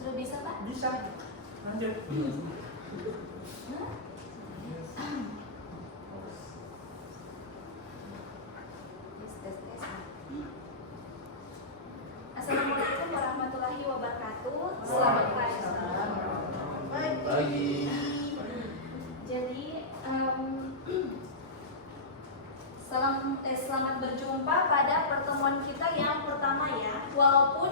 Sudah bisa, Pak? Bisa. Lanjut. Assalamualaikum warahmatullahi wabarakatuh. Selamat pagi. Jadi selamat berjumpa pada pertemuan kita yang pertama ya. Walaupun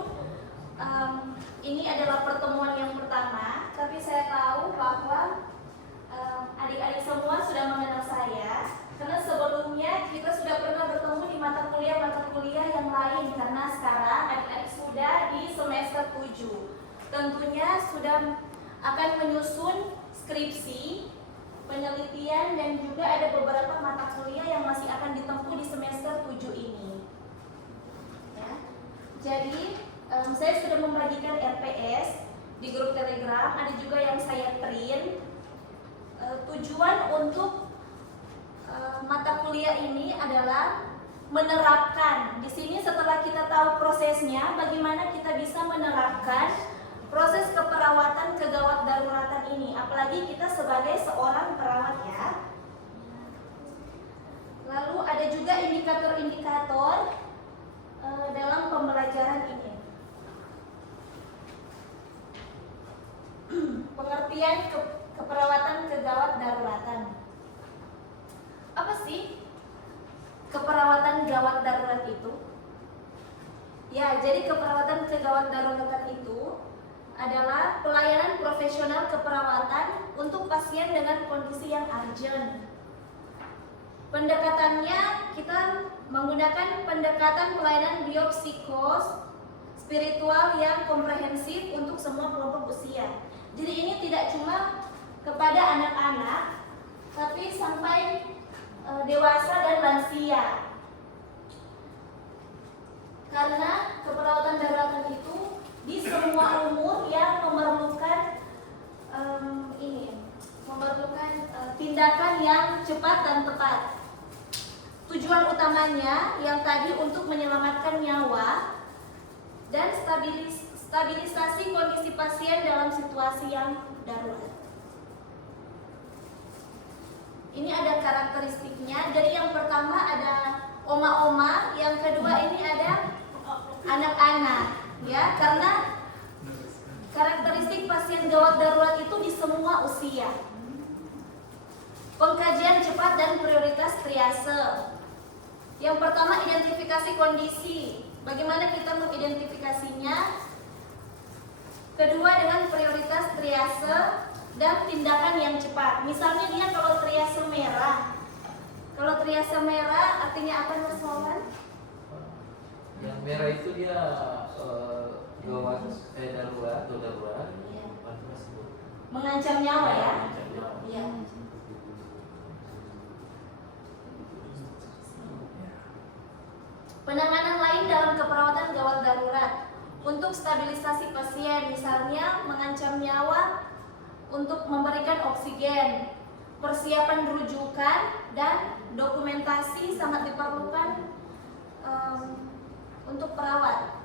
ini adalah pertemuan yang pertama, tapi saya tahu bahwa adik-adik semua sudah mengenal saya karena sebelumnya kita sudah pernah bertemu di mata kuliah yang lain, karena sekarang adik-adik sudah di semester 7. Tentunya sudah akan menyusun skripsi, penelitian, dan juga ada beberapa mata kuliah yang masih akan ditempuh di semester 7 ini ya. Jadi saya sudah membagikan RPS di grup Telegram, ada juga yang saya print. Tujuan untuk mata kuliah ini adalah menerapkan. Di sini setelah kita tahu prosesnya, bagaimana kita bisa menerapkan proses keperawatan kegawat daruratan ini, apalagi kita sebagai seorang perawat ya. Lalu ada juga indikator-indikator dalam pembelajaran ini. Pengertian keperawatan kegawat daruratan. Apa sih keperawatan gawat darurat itu? Ya, jadi keperawatan kegawat daruratan itu adalah pelayanan profesional keperawatan untuk pasien dengan kondisi yang urgent. Pendekatannya kita menggunakan pendekatan pelayanan biopsikos spiritual yang komprehensif untuk semua kelompok usia. Jadi ini tidak cuma kepada anak-anak, tapi sampai dewasa dan lansia. Karena keperawatan daruratan itu di semua umur yang memerlukan tindakan yang cepat dan tepat. Tujuan utamanya yang tadi untuk menyelamatkan nyawa dan stabilisasi kondisi pasien dalam situasi yang darurat. Ini ada karakteristiknya. Jadi yang pertama ada oma-oma, yang kedua ini ada anak-anak, ya, karena karakteristik pasien gawat darurat itu di semua usia. triase. Yang pertama, identifikasi kondisi. Bagaimana kita mengidentifikasinya? Kedua, dengan prioritas triase dan tindakan yang cepat. Misalnya dia kalau triase merah. Kalau triase merah artinya apa, Mas Wawan? Yang merah itu dia gawat darurat atau darurat. Iya. Mengancam nyawa ya. Iya. Penanganan lain dalam keperawatan gawat darurat untuk stabilisasi pasien, misalnya mengancam nyawa untuk memberikan oksigen, persiapan rujukan dan dokumentasi sangat diperlukan untuk perawat.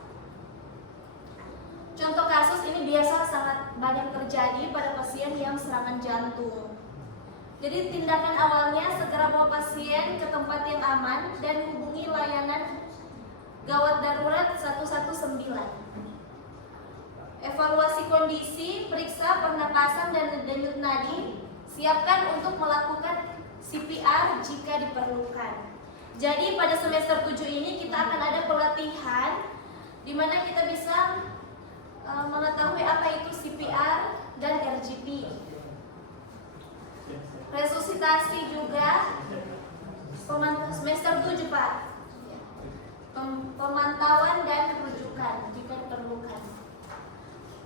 Contoh kasus ini biasa sangat banyak terjadi pada pasien yang serangan jantung. Jadi tindakan awalnya segera bawa pasien ke tempat yang aman dan hubungi layanan gawat darurat 119. Evaluasi kondisi, periksa pernapasan dan denyut nadi, siapkan untuk melakukan CPR jika diperlukan. Jadi pada semester 7 ini kita akan ada pelatihan di mana kita bisa mengetahui apa itu CPR dan RGP. Resusitasi juga semester 7, Pak. Pemantauan dan rujukan jika diperlukan.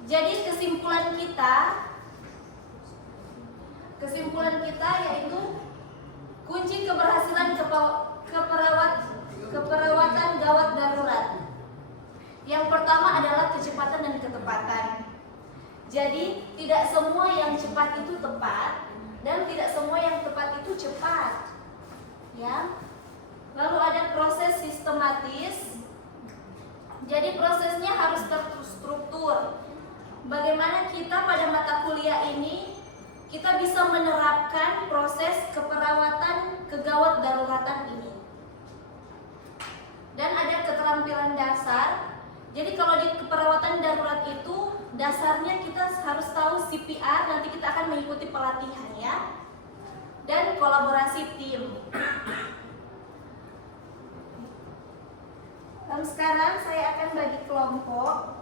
Jadi kesimpulan kita yaitu kunci keberhasilan keperawatan gawat darurat. Yang pertama adalah kecepatan dan ketepatan. Jadi tidak semua yang cepat itu tepat dan tidak semua yang tepat itu cepat. Ya. Lalu ada proses sistematis. Jadi prosesnya harus terstruktur. Bagaimana kita pada mata kuliah ini kita bisa menerapkan proses keperawatan kegawat daruratan ini. Dan ada keterampilan dasar. Jadi kalau di keperawatan darurat itu dasarnya kita harus tahu CPR, nanti kita akan mengikuti pelatihan ya. Dan kolaborasi tim. Dan sekarang saya akan bagi kelompok.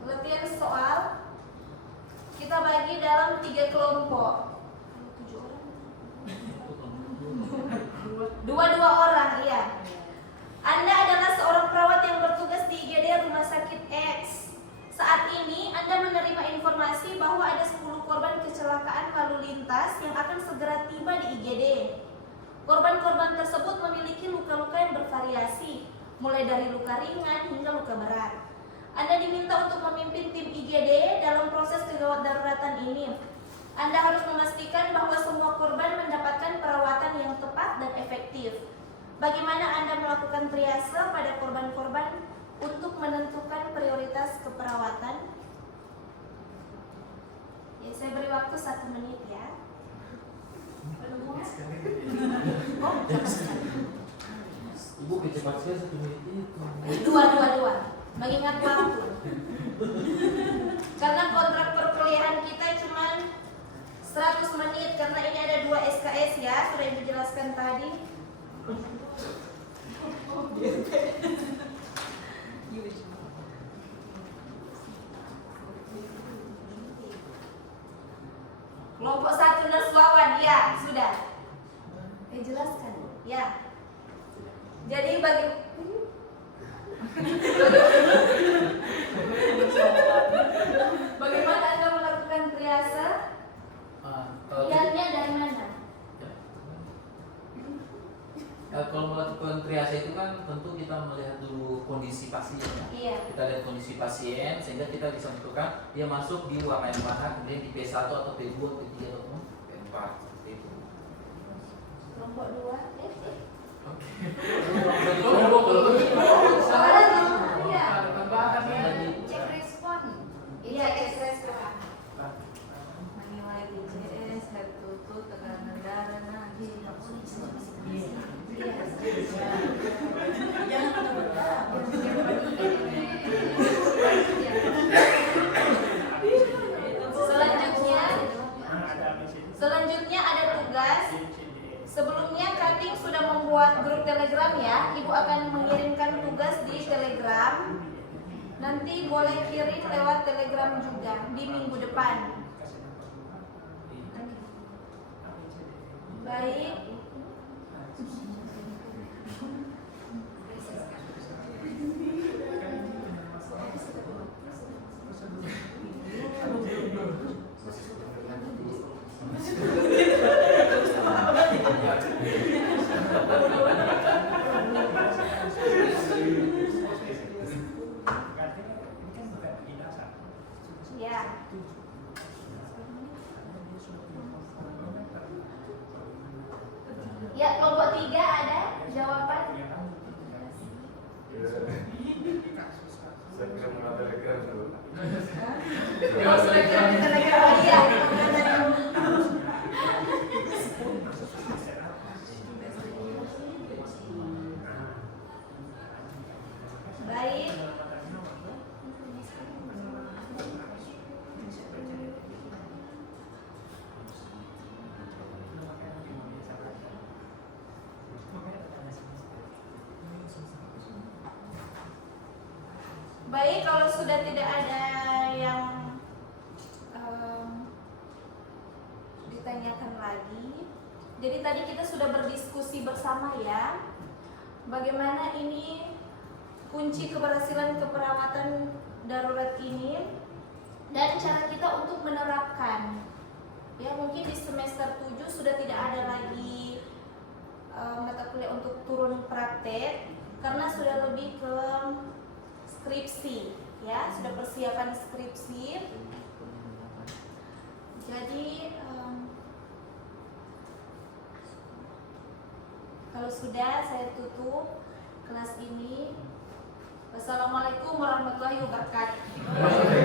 Latihan soal kita bagi dalam 3 kelompok. Dua orang, iya. Anda adalah seorang perawat yang bertugas di IGD Rumah Sakit X. Saat ini Anda menerima informasi bahwa ada 10 korban kecelakaan lalu lintas yang akan segera tiba di IGD. Korban-korban tersebut memiliki luka-luka yang bervariasi, mulai dari luka ringan hingga luka berat. Anda diminta untuk memimpin tim IGD dalam proses kegawat daruratan ini. Anda harus memastikan bahwa semua korban mendapatkan perawatan yang tepat dan efektif. Bagaimana Anda melakukan triase pada korban-korban untuk menentukan prioritas keperawatan? Ya, saya beri waktu 1 menit ya. Oh, Ibu kecepat saya 1 menit itu. Dua. Mengingat waktu. Karena kontrak perkuliahan kita cuma 100 menit karena ini ada 2 SKS ya, sudah Ibu jelaskan tadi. Kelompok 1 Nurse Wawan, ya sudah. Jelaskan, ya. Jadi bagaimana Anda melakukan triase? Lihatnya dari mana? Kalau melakukan triase itu kan tentu kita melihat dulu kondisi pasien ya. Iya. Kita lihat kondisi pasien sehingga kita bisa menentukan dia masuk di warna yang mana, kemudian di P1 atau P2, P3 atau P4 seperti itu. Kelompok 2. Oke. Sebelumnya Kading sudah membuat grup Telegram ya. Ibu akan mengirimkan tugas di Telegram. Nanti boleh kirim lewat Telegram juga di minggu depan. Baik. Ya. Ya, kelompok 3 ada jawaban? Saya bisa mulai Telegram dulu. Oh, sudah kirim di Telegram. Oh, iya. Baik. Baik, kalau sudah tidak ada yang ditanyakan lagi. Jadi tadi kita sudah berdiskusi bersama ya, bagaimana ini kunci keberhasilan keperawatan darurat ini dan cara kita untuk menerapkan. Ya, mungkin di semester 7 sudah tidak ada lagi mata kuliah untuk turun praktek karena sudah lebih ke skripsi ya, sudah persiapan skripsi. Jadi kalau sudah, saya tutup kelas ini. Wassalamualaikum warahmatullahi wabarakatuh.